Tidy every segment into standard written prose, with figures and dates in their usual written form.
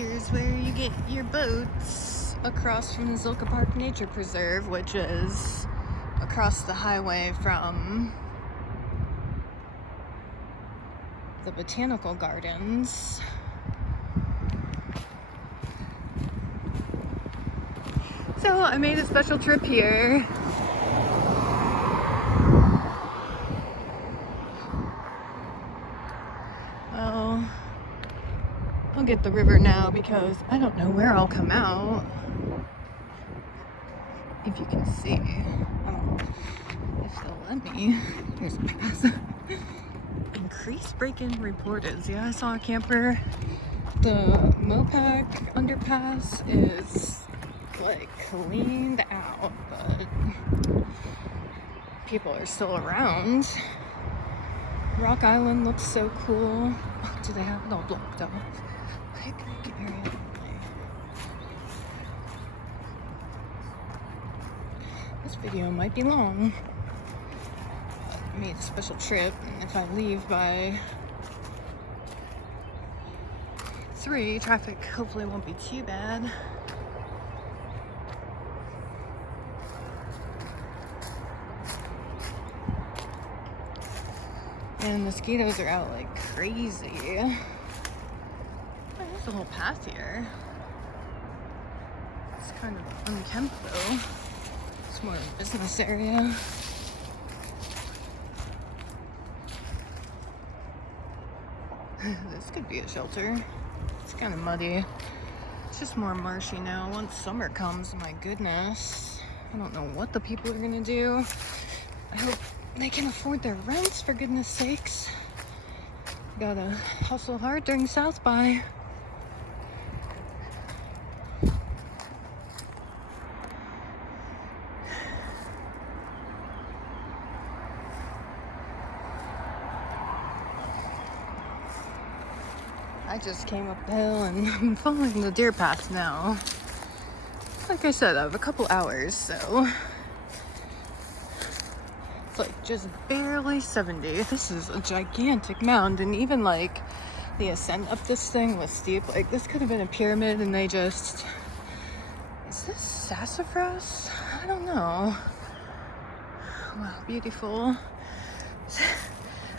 here's where you get your boats across from the Zilker Park Nature Preserve, which is across the highway from the botanical gardens. So I made a special trip here. Well, I'll get the river now because I don't know where I'll come out. If you can see. If they'll let me. Here's a pass. Increased break-in reported. Yeah, I saw a camper. The Mopac underpass is like cleaned out, but people are still around. Rock Island looks so cool. Oh, do they have it all blocked off? Picnic area. This video might be long. I made a special trip, and if I leave by 3, traffic hopefully won't be too bad. And mosquitoes are out like crazy. Oh, there's a whole path here. It's kind of unkempt though. It's more of a business area. This could be a shelter. It's kind of muddy. It's just more marshy now. Once summer comes, my goodness. I don't know what the people are gonna do. I hope they can afford their rents, for goodness sakes. Gotta hustle hard during South by. I just came up the hill and I'm following the deer path now. Like I said, I have a couple hours, so it's like just barely 70. This is a gigantic mound, and even like the ascent up this thing was steep. Like this could have been a pyramid and they just... Is this sassafras? I don't know. Wow, beautiful.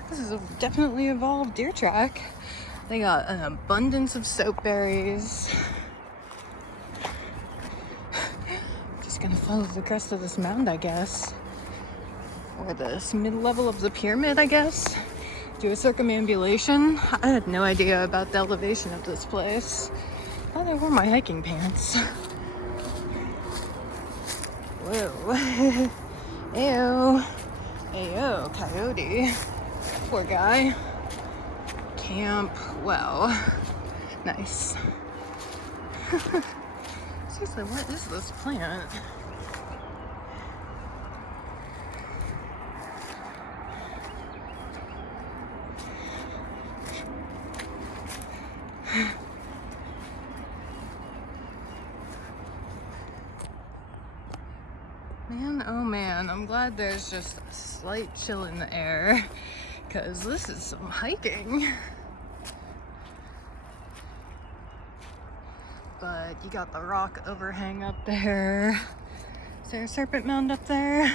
This is a definitely evolved deer track. They got an abundance of soap berries. Just gonna follow the crest of this mound, I guess. Or this mid-level of the pyramid, I guess. Do a circumambulation. I had no idea about the elevation of this place. I thought I wore my hiking pants. Whoa. Ew. Ayo, coyote. Poor guy. Camp. Well, nice. Seriously, what is this plant? Man, oh man, I'm glad there's just a slight chill in the air, because this is some hiking. But you got the rock overhang up there. Is there a serpent mound up there?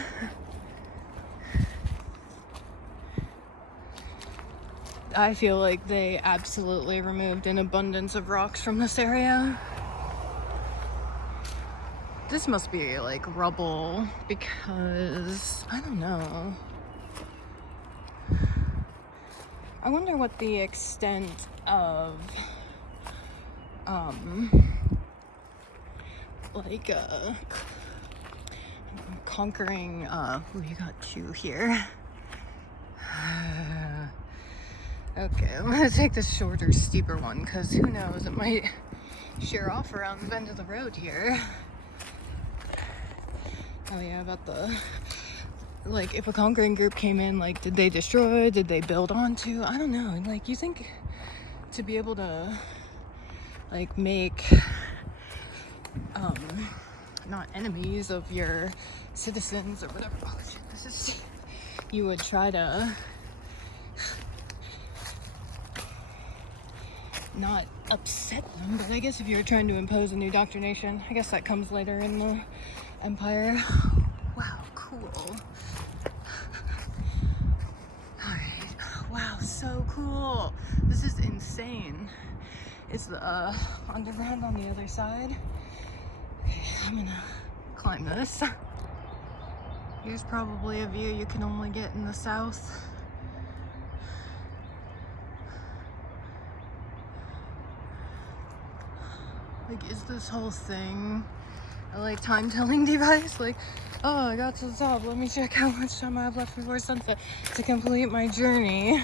I feel like they absolutely removed an abundance of rocks from this area. This must be like rubble because I don't know. I wonder what the extent of conquering, you got 2 here. Okay, I'm gonna take the shorter, steeper one because who knows, it might shear off around the bend of the road here. Oh yeah, about the, like, if a conquering group came in, like, did they destroy, did they build onto? I don't know. Like, you think to be able to, like, make not enemies of your citizens or whatever, oh shit, this is, you would try to not upset them, but I guess if you were trying to impose a new doctrination, I guess that comes later in the empire. Wow, cool. Alright, wow, so cool. This is insane. It's the underground on the other side. Okay, I'm gonna climb this. Here's probably a view you can only get in the south. Like, is this whole thing a like time-telling device? Like, oh, I got to the top, let me check how much time I have left before sunset to complete my journey.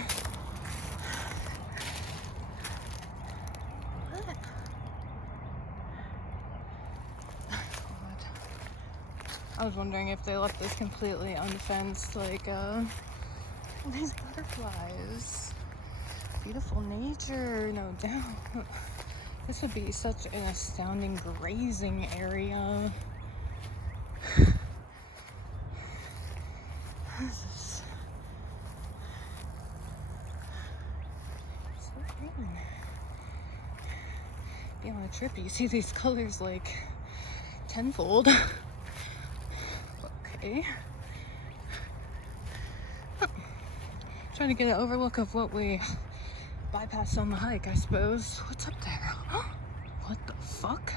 What? God. I was wondering if they left this completely unfenced, like, these butterflies. Beautiful nature, no doubt. This would be such an astounding grazing area. This is so green. Be on a trip, you see these colors like tenfold. Okay. Trying to get an overlook of what we bypassed on the hike, I suppose. What's up there? What the fuck?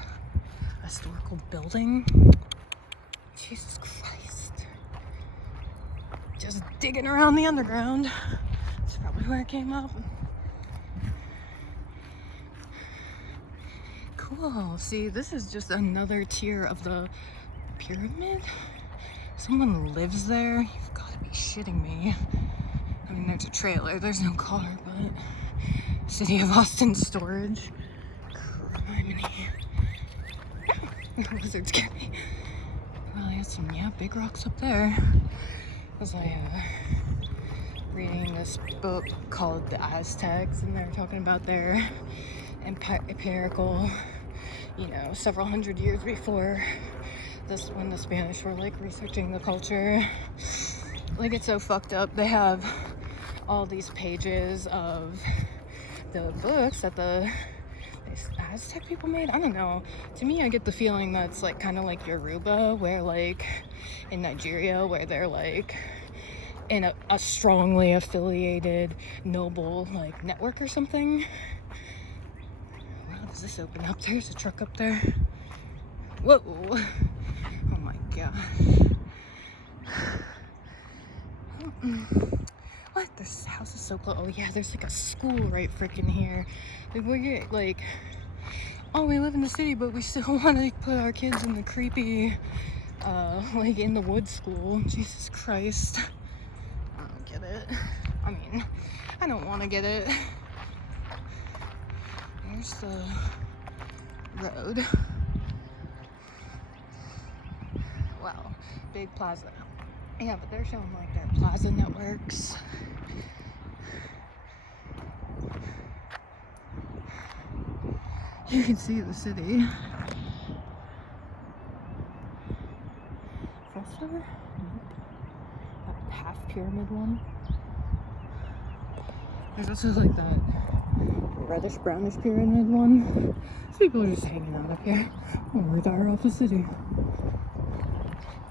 A historical building? Jesus Christ. Just digging around the underground. That's probably where it came up. Cool. See, this is just another tier of the pyramid. Someone lives there? You've got to be shitting me. I mean, there's a trailer. There's no car, but City of Austin storage. Criminy. Lizards get me. Well, I had some, big rocks up there. Was I reading this book called The Aztecs, and they're talking about their empirical, several hundred years before this, when the Spanish were like researching the culture. Like, it's so fucked up. They have all these pages of the books that the Aztec people made. I don't know. To me, I get the feeling that's like kind of like Yoruba, where like in Nigeria, where they're like in a strongly affiliated noble like network or something. Wow, does this open up? There's a truck up there. Whoa! Oh my god. What? This house is so close. Oh yeah, there's like a school right freaking here. Like, we get like, oh, we live in the city, but we still want to put our kids in the creepy, like in the woods school. Jesus Christ. I don't get it. I mean, I don't want to get it. There's the road. Wow, big plaza. Yeah, but they're showing like their plaza networks. You can see the city. Faster? That half pyramid one. There's also like that reddish brownish pyramid one. These people are just hanging out up here. I'm gonna retire off the city.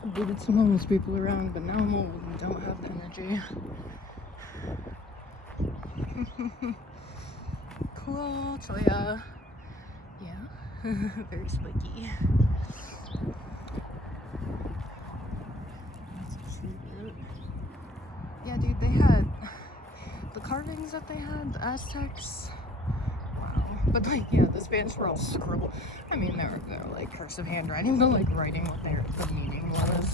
I booted some homeless people around, but now I'm old and don't have the energy. Cool, so yeah, very spooky. That's cute. Yeah, dude, they had the carvings that they had, the Aztecs. Wow. But like, yeah, the Spanish were all scribbled. I mean, they're like cursive handwriting, but like writing what the meaning was.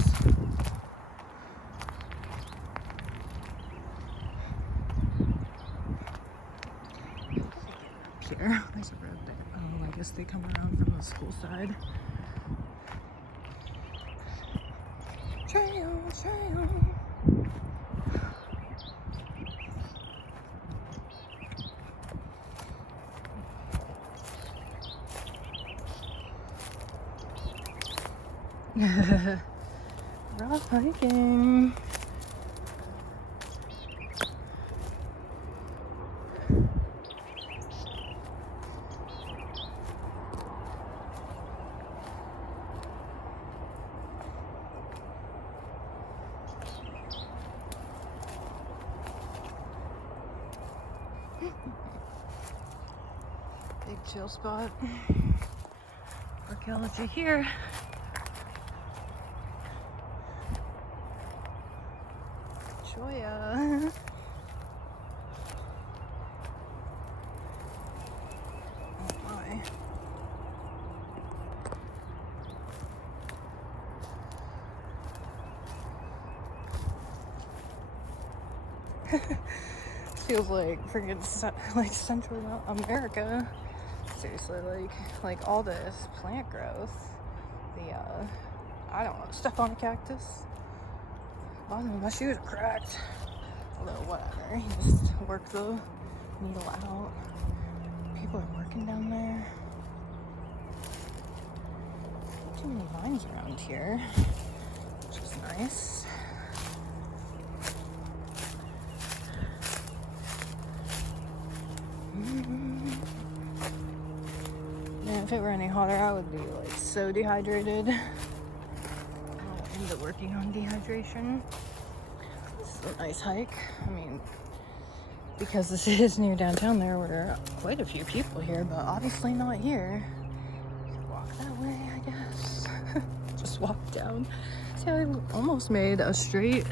Here, there's a road there. Oh, I guess they come around from the school side. Trail. Rough hiking. chill spot. Archaeology here. Choya. Oh my. Feels like freaking like Central America. Seriously, like all this plant growth. The I don't know, step on a cactus. Bottom of my shoes are cracked. Although whatever, you just work the needle out. People are working down there. Not too many vines around here, which is nice. Man, if it were any hotter, I would be like so dehydrated. I'll end up working on dehydration. This is a nice hike. I mean, because this is near downtown, there were quite a few people here, but obviously not here. You could walk that way, I guess. Just walk down. See, I almost made a straight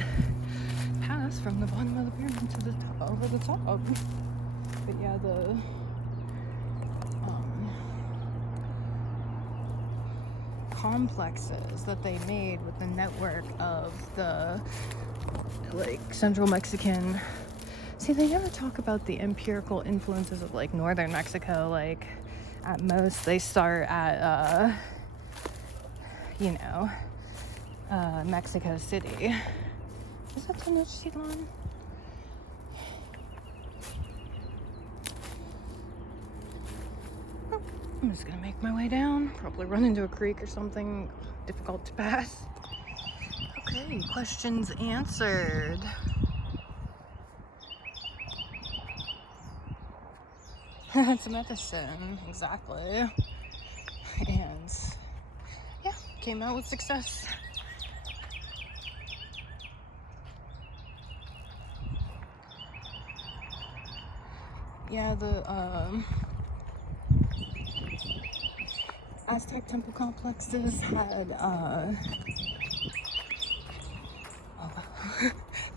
path from the bottom of the pyramid to the top, over the top. But yeah, the complexes that they made with the network of the like Central Mexican. See, they never talk about the empirical influences of like northern Mexico. Like at most they start at Mexico City. Is that Tenochtitlan? I'm just gonna make my way down. Probably run into a creek or something difficult to pass. Okay, questions answered. It's medicine, exactly. And yeah, came out with success. Yeah, the Aztec temple complexes had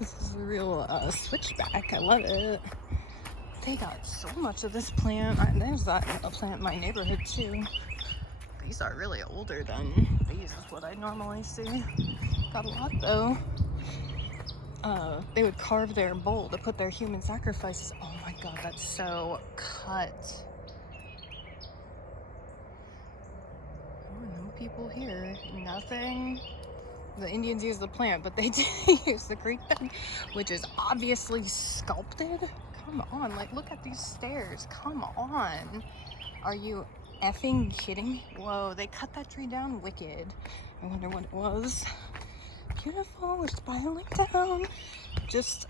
this is a real switchback. I love it. They got so much of this plant. There's a plant in my neighborhood too. These are really older than these is what I normally see. Got a lot though. They would carve their bowl to put their human sacrifices. Oh my god, that's so cut. No people here. Nothing. The Indians use the plant, but they do use the creek bed, which is obviously sculpted. Come on, like look at these stairs. Come on. Are you effing kidding me? Whoa, they cut that tree down wicked. I wonder what it was. Beautiful, we're spiraling down. Just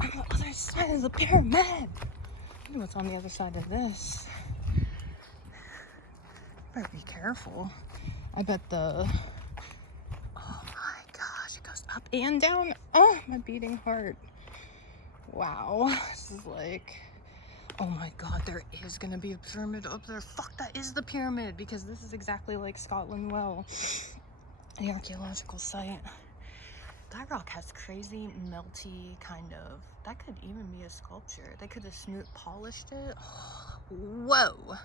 on the other side of the pyramid. I wonder what's on the other side of this. Better be careful. I bet the... Oh my gosh, it goes up and down. Oh, my beating heart. Wow, this is like... Oh my god, there is gonna be a pyramid up there. Fuck, that is the pyramid, because this is exactly like Scotland Well, the archaeological site. That rock has crazy melty kind of... That could even be a sculpture. They could have polished it. Whoa.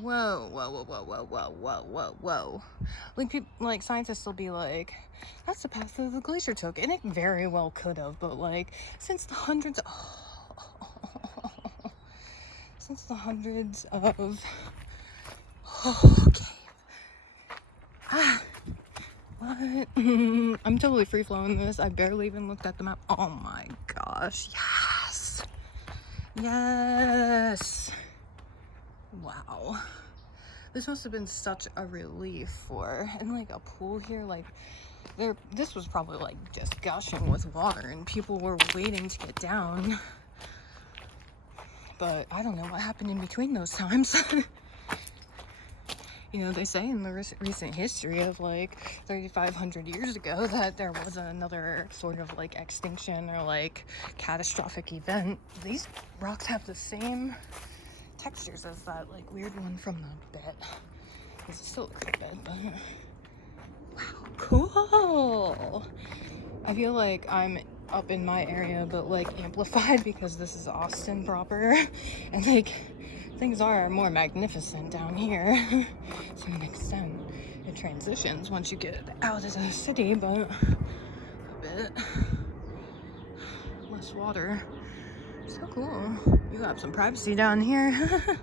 Whoa, whoa, whoa, whoa, whoa, whoa, whoa, whoa, whoa. Like, people, like scientists will be like, that's the path that the glacier took. And it very well could have, but like, since the hundreds of... Since the hundreds of... Okay. What? I'm totally free-flowing this. I barely even looked at the map. Oh my gosh. Yes. Yes. Wow. This must have been such a relief for... And like a pool here, like... This was probably like just gushing with water and people were waiting to get down. But I don't know what happened in between those times. You know, they say in the recent history of like 3,500 years ago that there was another sort of like extinction or like catastrophic event. These rocks have the same textures as that like weird one from the bed. Because it still looks like a bed, but wow, cool. I feel like I'm up in my area, but like amplified because this is Austin proper, and like things are more magnificent down here to an extent. It transitions once you get out of the city, but a bit less water. So cool. You got some privacy down here.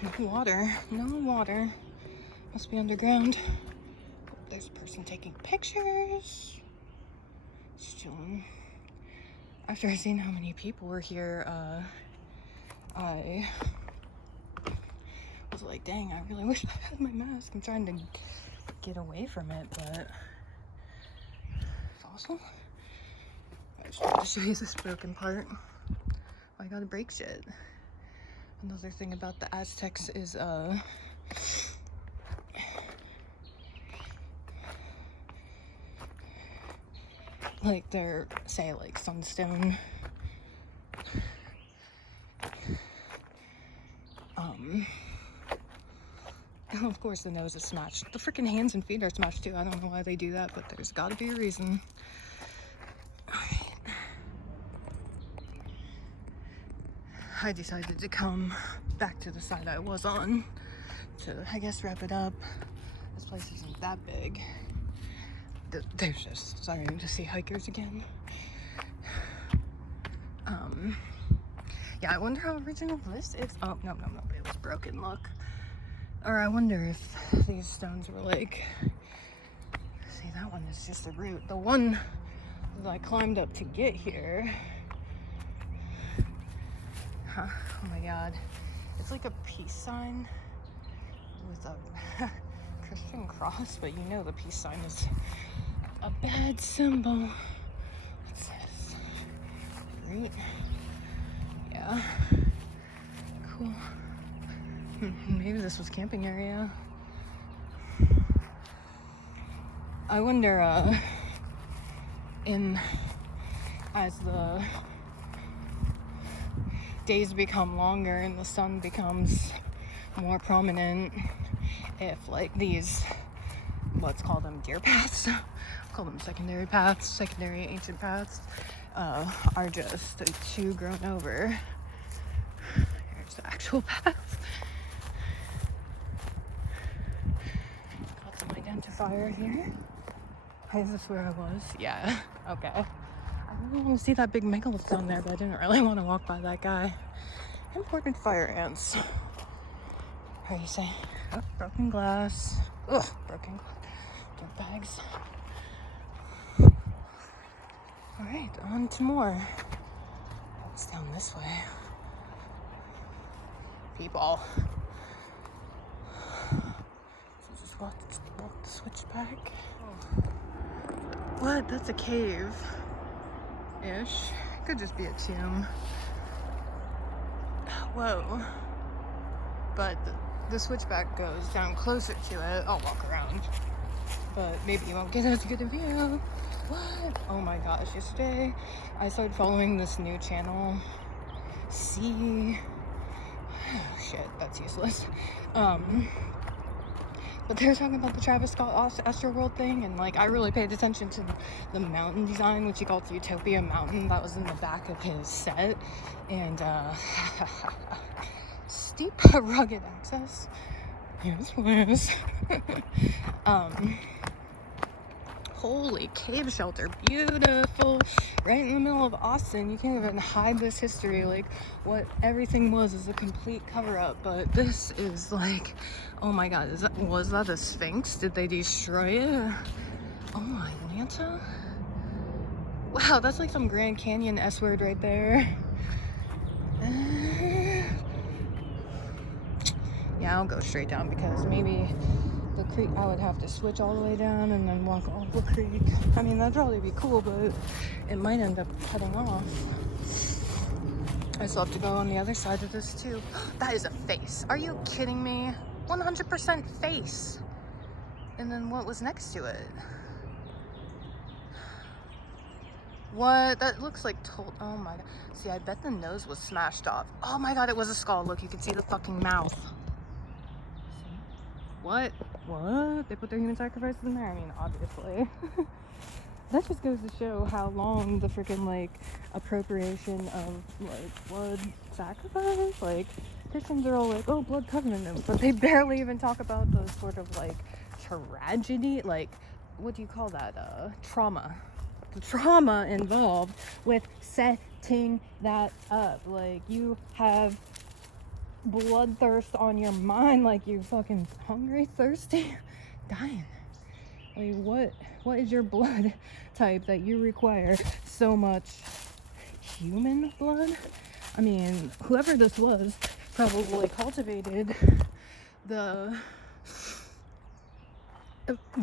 No water. No water. Must be underground. Oh, there's a person taking pictures. Just chilling. After seeing how many people were here, I was like, dang, I really wish I had my mask. I'm trying to get away from it, but fossil? I just wanted to show you this broken part. I gotta break shit. Another thing about the Aztecs is, like their, say, like sunstone, and of course the nose is smashed. The freaking hands and feet are smashed too. I don't know why they do that, but there's gotta be a reason. Alright. I decided to come back to the side I was on to, I guess, wrap it up. This place isn't that big. There's just starting to see hikers again. Yeah, I wonder how original this is. Oh, no, it was broken, look. Or I wonder if these stones were like, see, that one is just a root. The one that I climbed up to get here, oh my god, it's like a peace sign with a Christian cross, but you know the peace sign is a bad symbol. What's this? Right? Yeah. Cool. Maybe this was camping area. I wonder, as the days become longer and the sun becomes more prominent, if like these, let's call them deer paths, call them secondary paths, secondary ancient paths, are just too grown over. Here's the actual path. Got some identifier here. Is this where I was? Yeah. Okay. I really want to see that big megalith down there, but I didn't really want to walk by that guy. Important fire ants. How do you say? Oh, broken glass. Ugh, broken glass. Dirt bags. Alright, on to more. It's down this way. People. So just walk the switchback. Oh. What? That's a cave. Ish. Could just be a tomb. Whoa. But the switchback goes down closer to it. I'll walk around. But maybe you won't get as good a view. What? Oh my gosh, yesterday I started following this new channel. Shit, that's useless. But they were talking about the Travis Scott Astroworld thing, and like I really paid attention to the mountain design, which he called the Utopia Mountain. That was in the back of his set, and steep, rugged access. Yes, please. Holy cave shelter, beautiful, right in the middle of Austin. You can't even hide this history. Like what everything was is a complete cover-up, but this is like, oh my god, was that a Sphinx? Did they destroy it? Oh my Lanta. Wow, that's like some Grand Canyon S-word right there. Yeah, I'll go straight down because maybe the creek, I would have to switch all the way down and then walk all the creek. I mean, that'd probably be cool, but it might end up cutting off. I still have to go on the other side of this too. That is a face. Are you kidding me? 100% face. And then what was next to it? What? That looks like told. Oh my god. See, I bet the nose was smashed off. Oh my god, it was a skull. Look, you can see the fucking mouth. See? What? What? They put their human sacrifices in there? I mean, obviously. That just goes to show how long the freaking, like, appropriation of, like, blood sacrifice. Like, Christians are all like, oh, blood covenant, but they barely even talk about the sort of, like, tragedy. Like, what do you call that? Trauma. The trauma involved with setting that up. Like, you have bloodthirst on your mind, like you fucking hungry, thirsty, dying. Like, what is your blood type that you require so much human blood? I mean, whoever this was probably cultivated the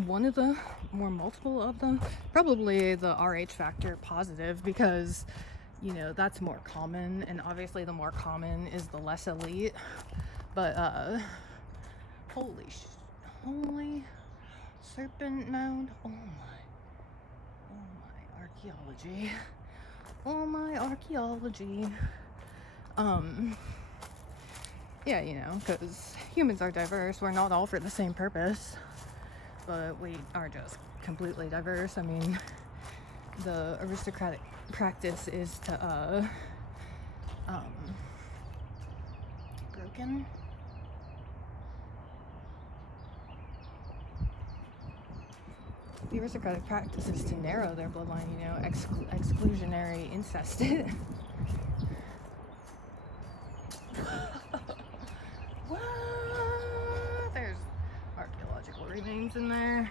one of the, or multiple of them, probably the RH factor positive, because, you know, that's more common, and obviously the more common is the less elite. But holy serpent mound. Oh my archaeology. Oh my archaeology. Yeah, you know, because humans are diverse. We're not all for the same purpose, but we are just completely diverse. I mean, the aristocratic practice is to broken. The aristocratic practice is to narrow their bloodline, you know, exclusionary incest. What? There's archaeological remains in there.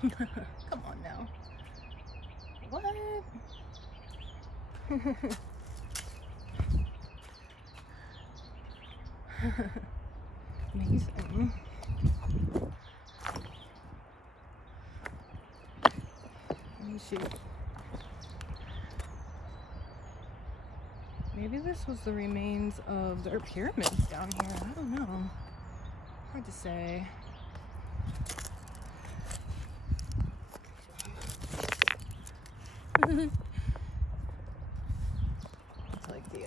Come on now. What? Amazing. Let me see. Maybe this was the remains of their pyramids down here. I don't know. Hard to say. It's like the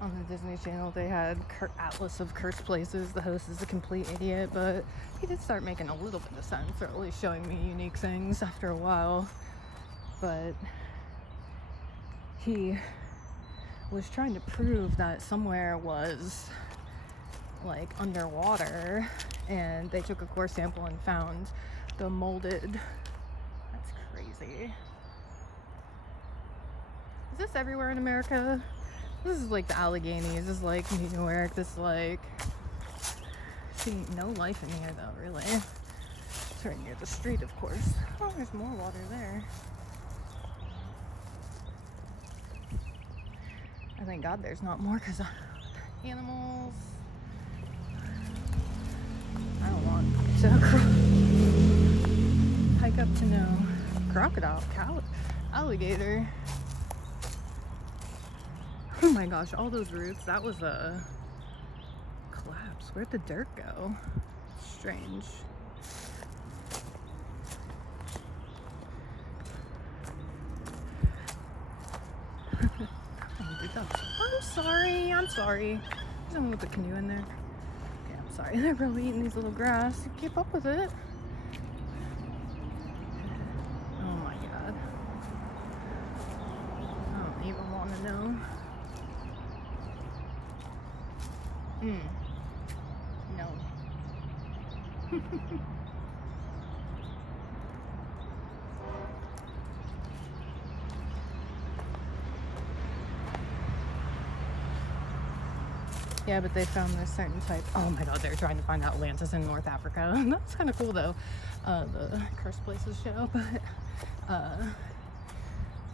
on the Disney Channel they had Atlas of Cursed Places. The host is a complete idiot, but he did start making a little bit of sense, or at least showing me unique things after a while. But he was trying to prove that somewhere was like underwater, and they took a core sample and found the molded. That's crazy. Is this everywhere in America? This is like the Alleghenies. This is like New York. This is like, see, no life in here though, really. It's right near the street, of course. Oh, there's more water there. I thank God there's not more, because animals. I don't want to hike up to no crocodile, cow, alligator. Oh my gosh, all those roots. That was a collapse. Where'd the dirt go? Strange. I'm sorry. There's someone with a canoe in there. Okay, I'm sorry. They're probably eating these little grass. Keep up with it. Oh my god. I don't even want to know. No. Yeah, but they found this certain type. Oh my god, they're trying to find Atlantis in North Africa. That's kind of cool though. The Cursed Places show, but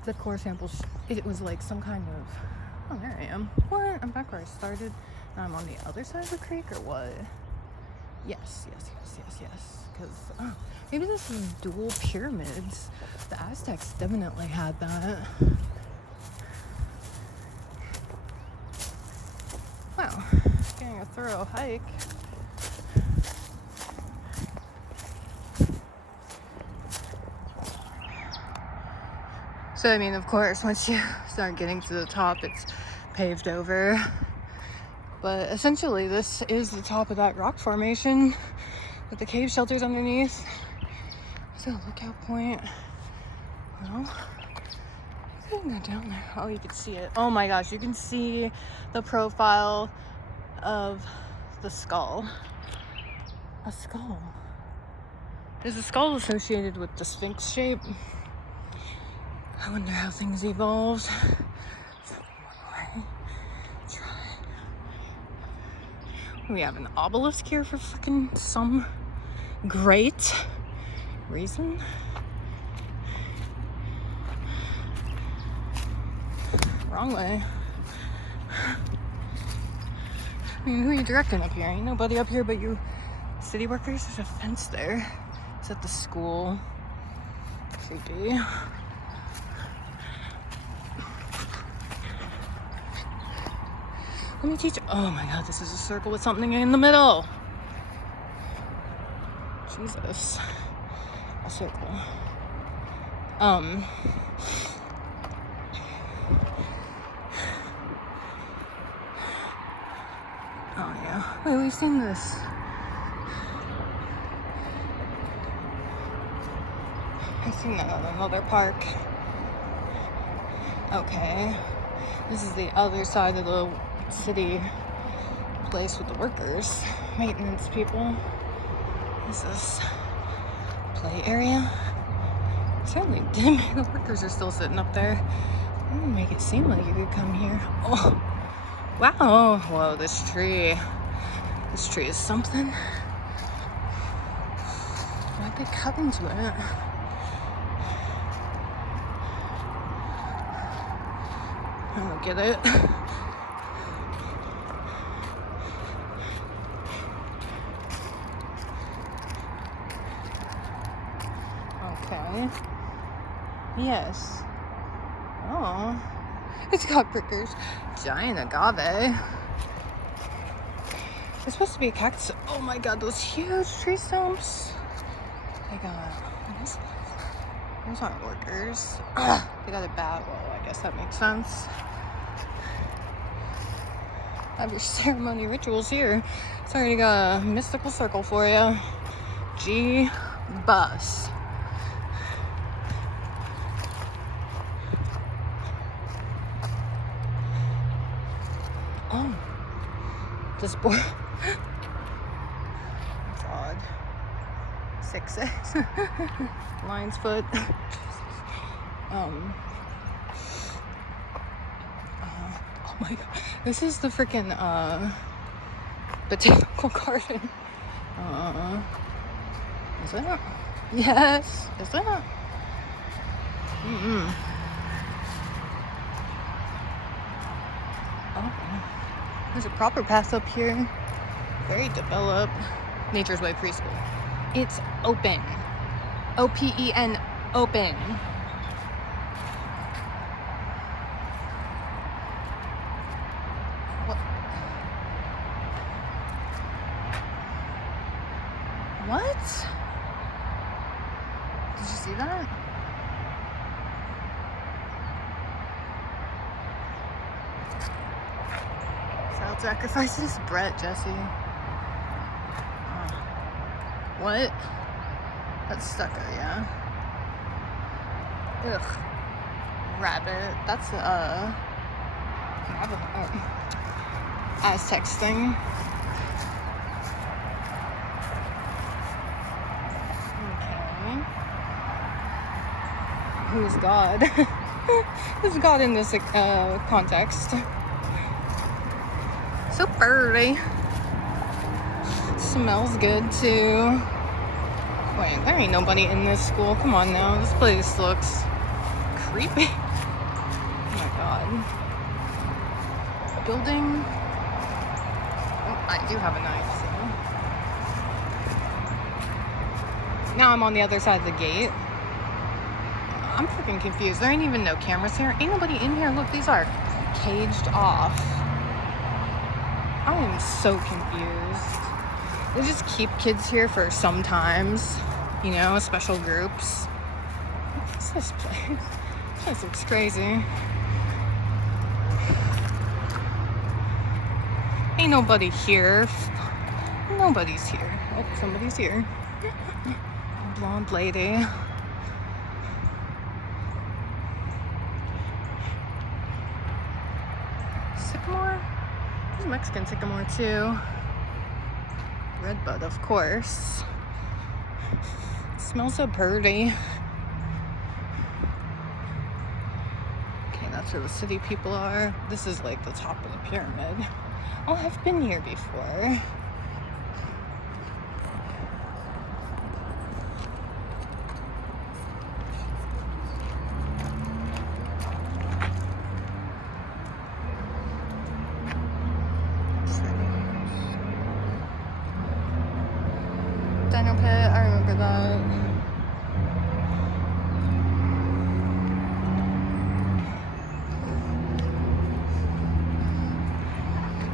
the core sample, it was like some kind of. Oh, there I am. What? I'm back where I started. Now I'm on the other side of the creek, or what? Yes. Because maybe this is dual pyramids. The Aztecs definitely had that. Wow, getting a thorough hike. So, I mean, of course, once you start getting to the top, it's paved over. But essentially, this is the top of that rock formation with the cave shelters underneath. So, lookout point. Well, I can go down there. Oh, you can see it. Oh my gosh, you can see the profile of the skull. A skull. There's a skull associated with the Sphinx shape. I wonder how things evolved. We have an obelisk here for fucking some great reason. Wrong way. I mean, who are you directing up here? Ain't nobody up here but you city workers. There's a fence there. It's at the school. Creepy. Let me teach. Oh my god, this is a circle with something in the middle. Jesus. A circle. Oh yeah. Wait, we've seen this. I've seen that at another park. Okay. This is the other side of the city place with the workers. Maintenance people. This is play area. Certainly dim. The workers are still sitting up there. I'm gonna make it seem like you could come here. Oh. Wow. Whoa, this tree. This tree is something. Why'd they cut into it? I don't get it. Okay. Yes. Oh. It's got prickers. Giant agave. It's supposed to be a cactus. Oh my god, those huge tree stumps. They got... What is that? Those aren't workers. They got a bat. Well, I guess that makes sense. Have your ceremony rituals here. Sorry, I got a mystical circle for you. G-Bus. Oh. This board. That's odd. 6'6". Lion's foot. Oh my god. This is the freaking botanical garden. Is it? Yes. Is it? Oh. There's a proper path up here. Very developed. Nature's Way Preschool. It's open. O-P-E-N. Open. What? Did you see that? Child sacrifices? Brett, Jesse. What? That's stucco, yeah. Ugh. Rabbit. That's Aztec thing. Who's God? Who's God in this context? So pretty. Smells good too. Wait, there ain't nobody in this school. Come on now. This place looks creepy. Oh my god. Building. Oh, I do have a knife, so. Now I'm on the other side of the gate. I'm freaking confused. There ain't even no cameras here. Ain't nobody in here. Look, these are caged off. I am so confused. They just keep kids here for sometimes, you know, special groups. What's this place? This looks crazy. Ain't nobody here. Nobody's here. Oh, somebody's here. A blonde lady. Sycamore? There's Mexican sycamore too. Redbud, of course. It smells so pretty. Okay, that's where the city people are. This is like the top of the pyramid. Oh, I've been here before. Dino pit, I remember that.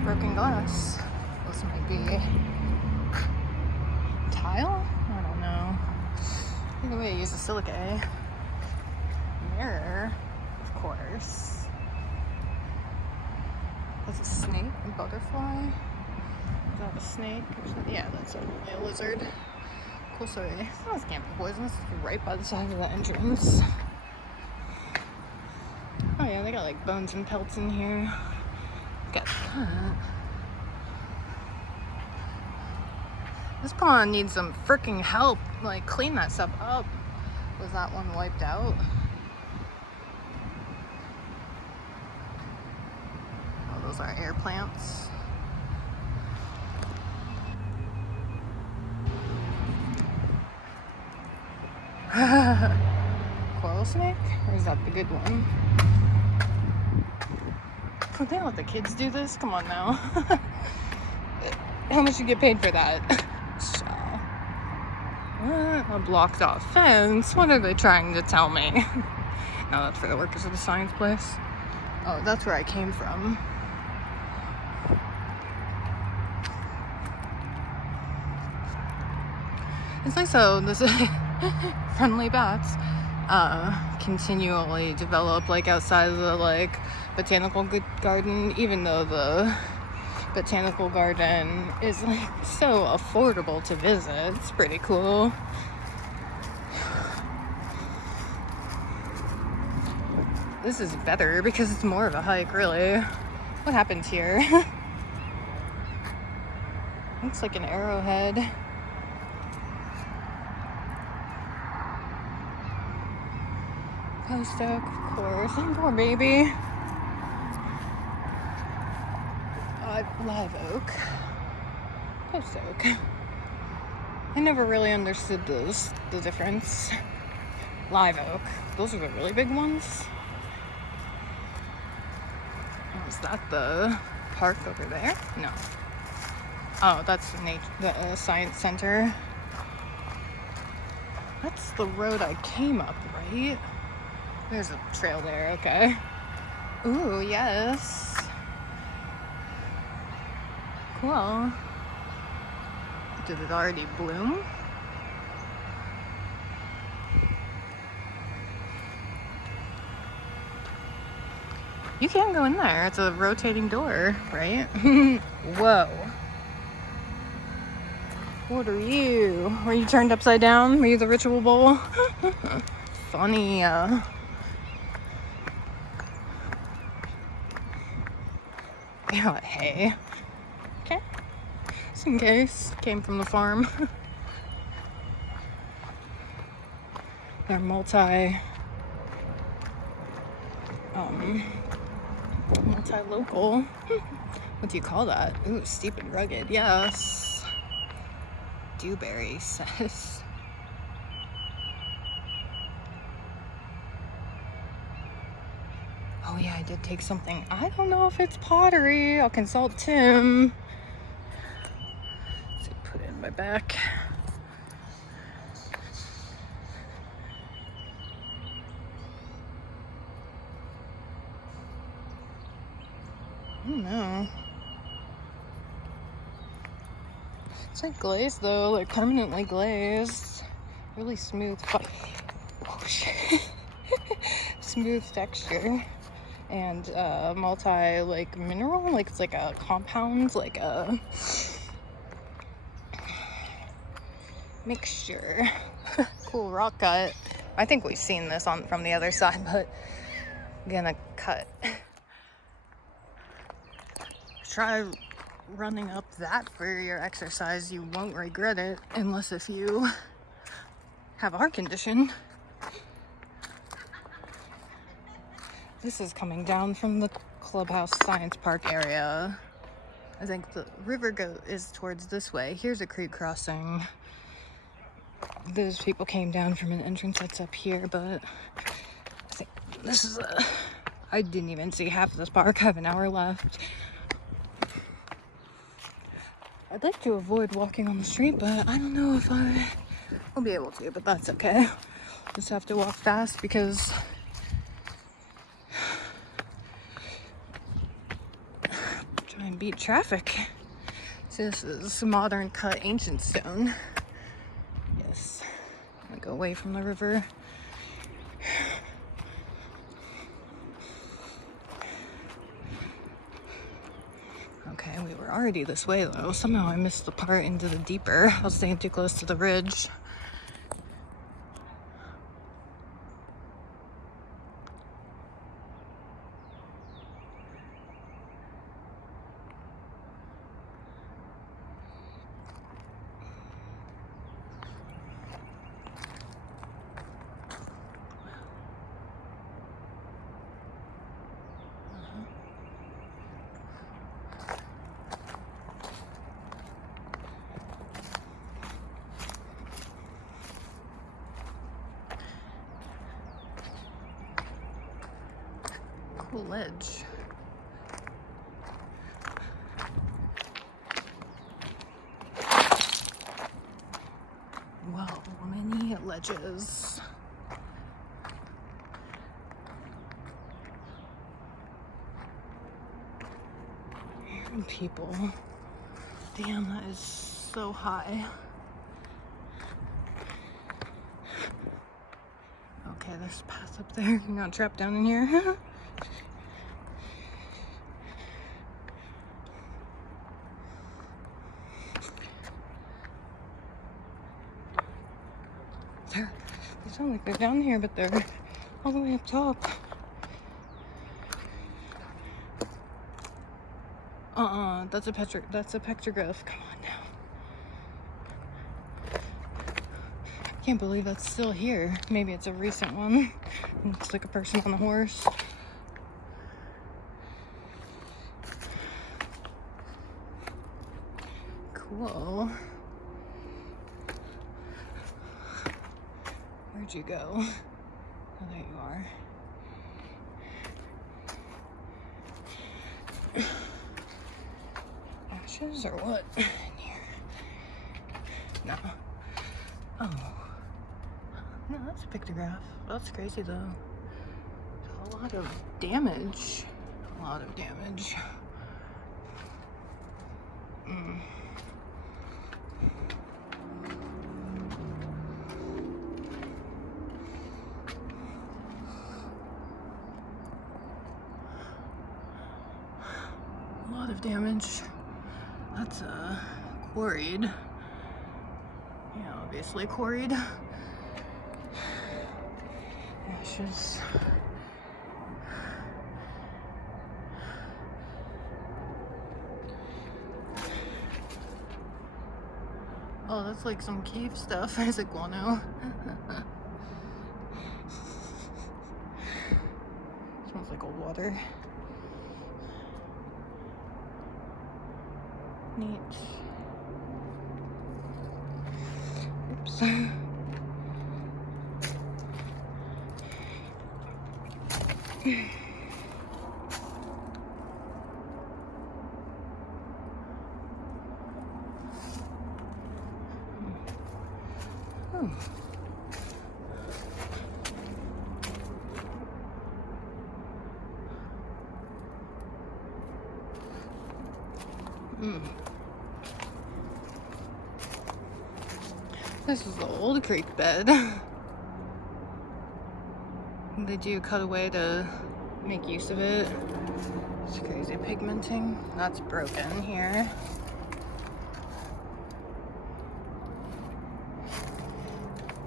Broken glass. This might be tile? I don't know. Either way, I use a silica. Mirror, of course. That's a snake, a butterfly. Is that a snake? Yeah, that's definitely a lizard. Cool, so this can't be poisonous. It's right by the side of the entrance. Oh yeah, they got like bones and pelts in here. Got that. This pond needs some freaking help. Like, clean that stuff up. Was that one wiped out? Oh, those are air plants. Coral snake? Or is that the good one? Would they let the kids do this? Come on now. How much you get paid for that? So, a blocked off fence? What are they trying to tell me? No, that's for the workers of the science place. Oh, that's where I came from. It's nice though, this friendly bats continually develop like outside of the like botanical garden, even though the botanical garden is like so affordable to visit. It's pretty cool. This is better because it's more of a hike, really. What happens here? Looks like an arrowhead. Post oak, of course. And poor baby. Live oak. Post oak. I never really understood the difference. Live oak. Those are the really big ones. Oh, is that the park over there? No. Oh, that's the science center. That's the road I came up, right? There's a trail there, okay. Ooh, yes. Cool. Did it already bloom? You can't go in there. It's a rotating door, right? Whoa. What are you? Were you turned upside down? Were you the ritual bowl? Funny. Yeah, hey. Okay. Just in case. Came from the farm. They're multi-local. What do you call that? Ooh, steep and rugged. Yes. Dewberry says. Oh yeah, I did take something. I don't know if it's pottery. I'll consult Tim. Let's see, put it in my back. I don't know. It's like glazed though, like permanently glazed. Really smooth. Oh shit. smooth texture and multi like mineral, like it's like a compound, like a mixture. Cool rock cut. I think we've seen this from the other side, but I'm gonna cut. Try running up that for your exercise. You won't regret it, unless if you have our condition. This is coming down from the Clubhouse Science Park area. I think the river is towards this way. Here's a creek crossing. Those people came down from an entrance that's up here, but I think this is I didn't even see half of this park. I have an hour left. I'd like to avoid walking on the street, but I don't know if I will be able to, but that's okay. Just have to walk fast because try and beat traffic. So this is modern cut ancient stone. Yes. I'm gonna go away from the river. Okay, we were already this way though. Somehow I missed the part into the deeper. I was staying too close to the ridge. Cool ledge. Well, many ledges. And people. Damn, that is so high. Okay, there's a path up there. You're not trapped down in here. They sound like they're down here, but they're all the way up top. That's a pictograph. Come on now. Can't believe that's still here. Maybe it's a recent one. Looks like a person on a horse. Cool. Where'd you go? Oh, there you are. Ashes or what? In here. No. Oh. No, that's a pictograph. That's crazy though. A lot of damage. A lot of damage. A lot of damage. That's quarried. Yeah, obviously quarried. Ashes. Oh, that's like some cave stuff. There's a guano. Smells like old water. Neat. Oops. Oh. This is the old creek bed. They do cut away to make use of it. It's crazy. Pigmenting. That's broken here.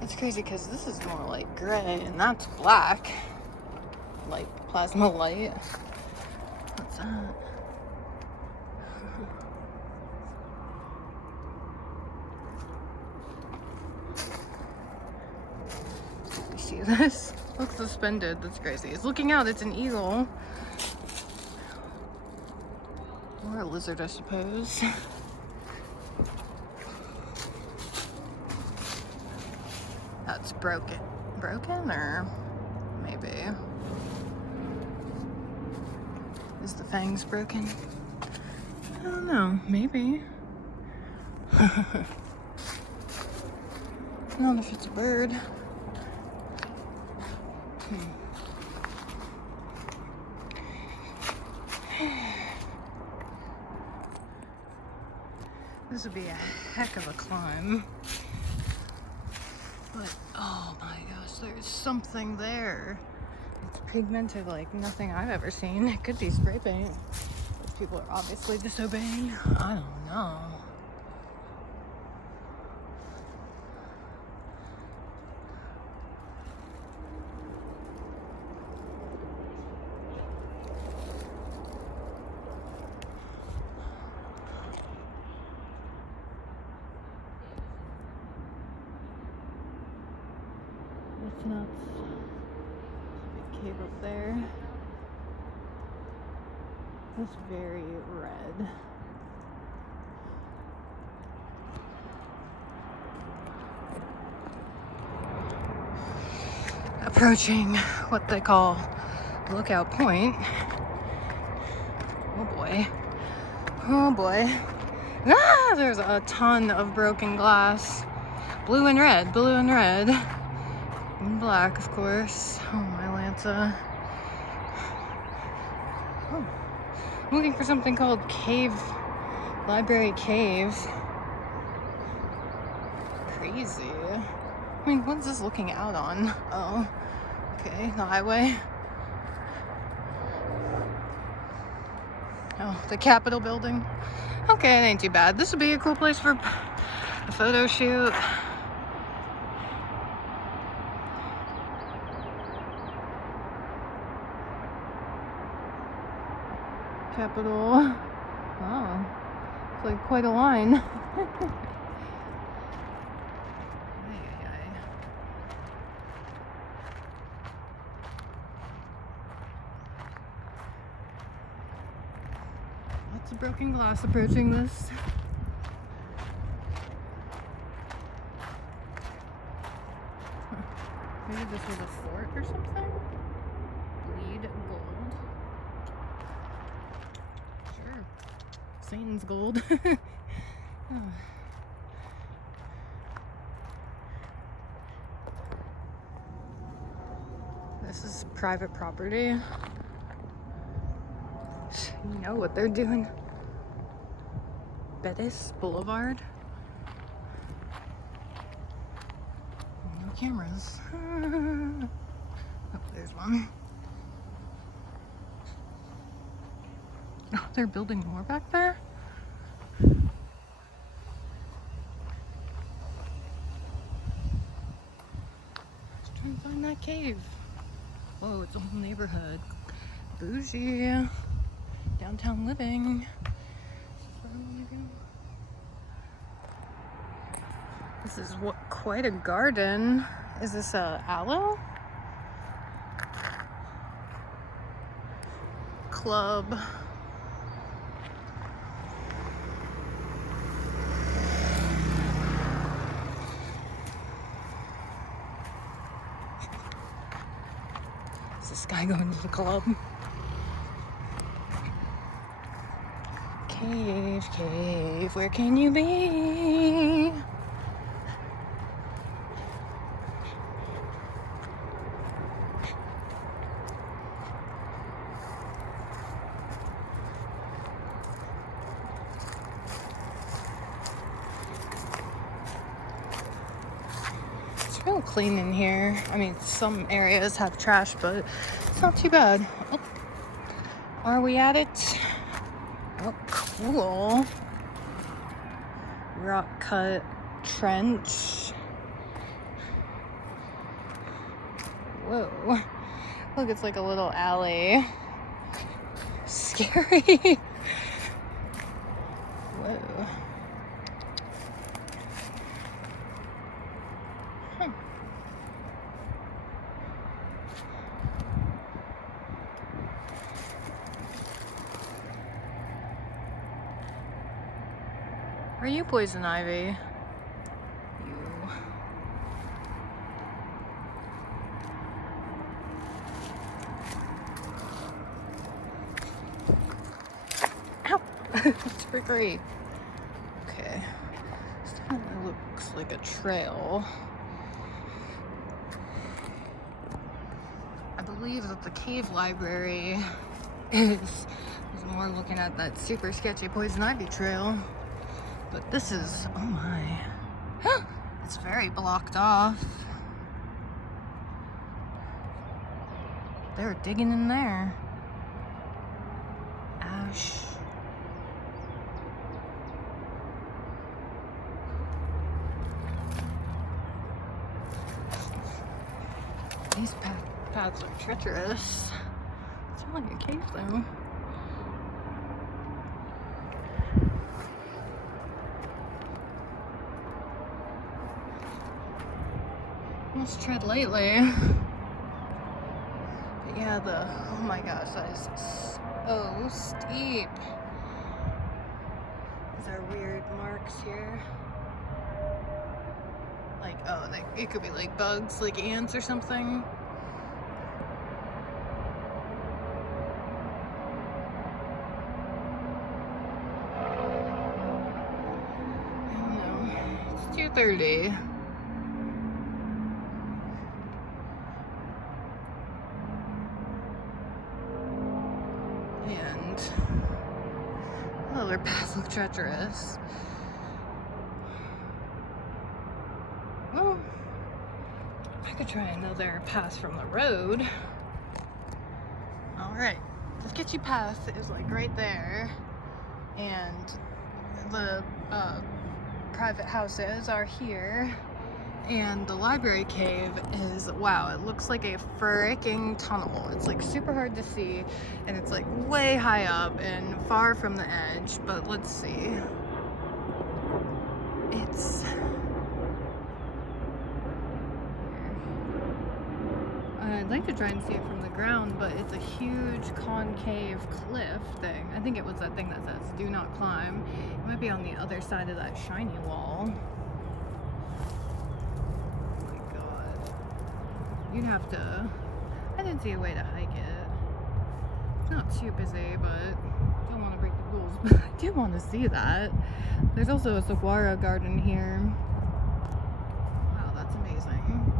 It's crazy because this is more like gray and that's black. Like plasma light. What's that? You see this? Looks suspended. That's crazy. It's looking out. It's an eagle. Or a lizard, I suppose. That's broken. Broken or maybe? Is the fangs broken? I don't know. Maybe. I don't know if it's a bird. This would be a heck of a climb. But, oh my gosh, there's something there. It's pigmented like nothing I've ever seen. It could be spray paint. Those people are obviously disobeying. I don't know. It's nuts. Big cave up there. It's very red. Approaching what they call Lookout Point. Oh boy. Oh boy. Ah, there's a ton of broken glass. Blue and red, blue and red. And black, of course. Oh, my Lanta. Oh. I'm looking for something called Library Cave. Crazy. I mean, what's this looking out on? Oh, okay, the highway. Oh, the Capitol building. Okay, it ain't too bad. This would be a cool place for a photo shoot. Capitol. Oh, it's like quite a line. Lots of broken glass approaching this. Maybe this was a fort or something? Bleed gold. Sure. Satan's gold. Oh. This is private property. You know what they're doing. Bettis Boulevard. No cameras. Oh, there's one. Oh, they're building more back there? Just trying to find that cave. Whoa, it's a whole neighborhood. Bougie. Downtown living. This is what quite a garden. Is this a aloe? Club. Is this guy going to the club? Cave, where can you be? It's real clean in here. I mean, some areas have trash, but it's not too bad. Oh, are we at it? Oh, cool. Rock cut trench. Whoa. Look, it's like a little alley. Scary. Whoa. Huh. Are you poison ivy? You. Ow! It's great. Okay. This definitely looks like a trail. I believe that the cave library is more looking at that super sketchy poison ivy trail. But this is, oh my, it's very blocked off. They're digging in there. Ash. These paths are treacherous. It's not like a cave though. Must tread lightly. But yeah, oh my gosh, that is so steep. These are weird marks here. Like, oh, it could be like bugs, like ants or something. I don't know. It's 2:30. And oh, their paths look treacherous. Well, I could try another path from the road. Alright, the sketchy path is like right there, and the private houses are here, and the library cave is, wow, it looks like a freaking tunnel. It's like super hard to see, and it's like way high up and far from the edge, but let's see. I'd like to try and see it from the ground, but it's a huge concave cliff thing. I think it was that thing that says do not climb. It might be on the other side of that shiny wall. Oh my god. You'd have to... I didn't see a way to hike it. It's not too busy, but don't want to break the rules. But I do want to see that. There's also a saguaro garden here. Wow, that's amazing.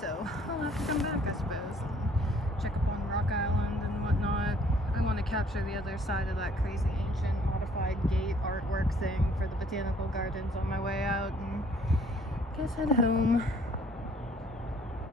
So I'll have to come back, I suppose, and check up on Rock Island and whatnot. I want to capture the other side of that crazy ancient modified gate artwork thing for the botanical gardens on my way out, and I guess head home.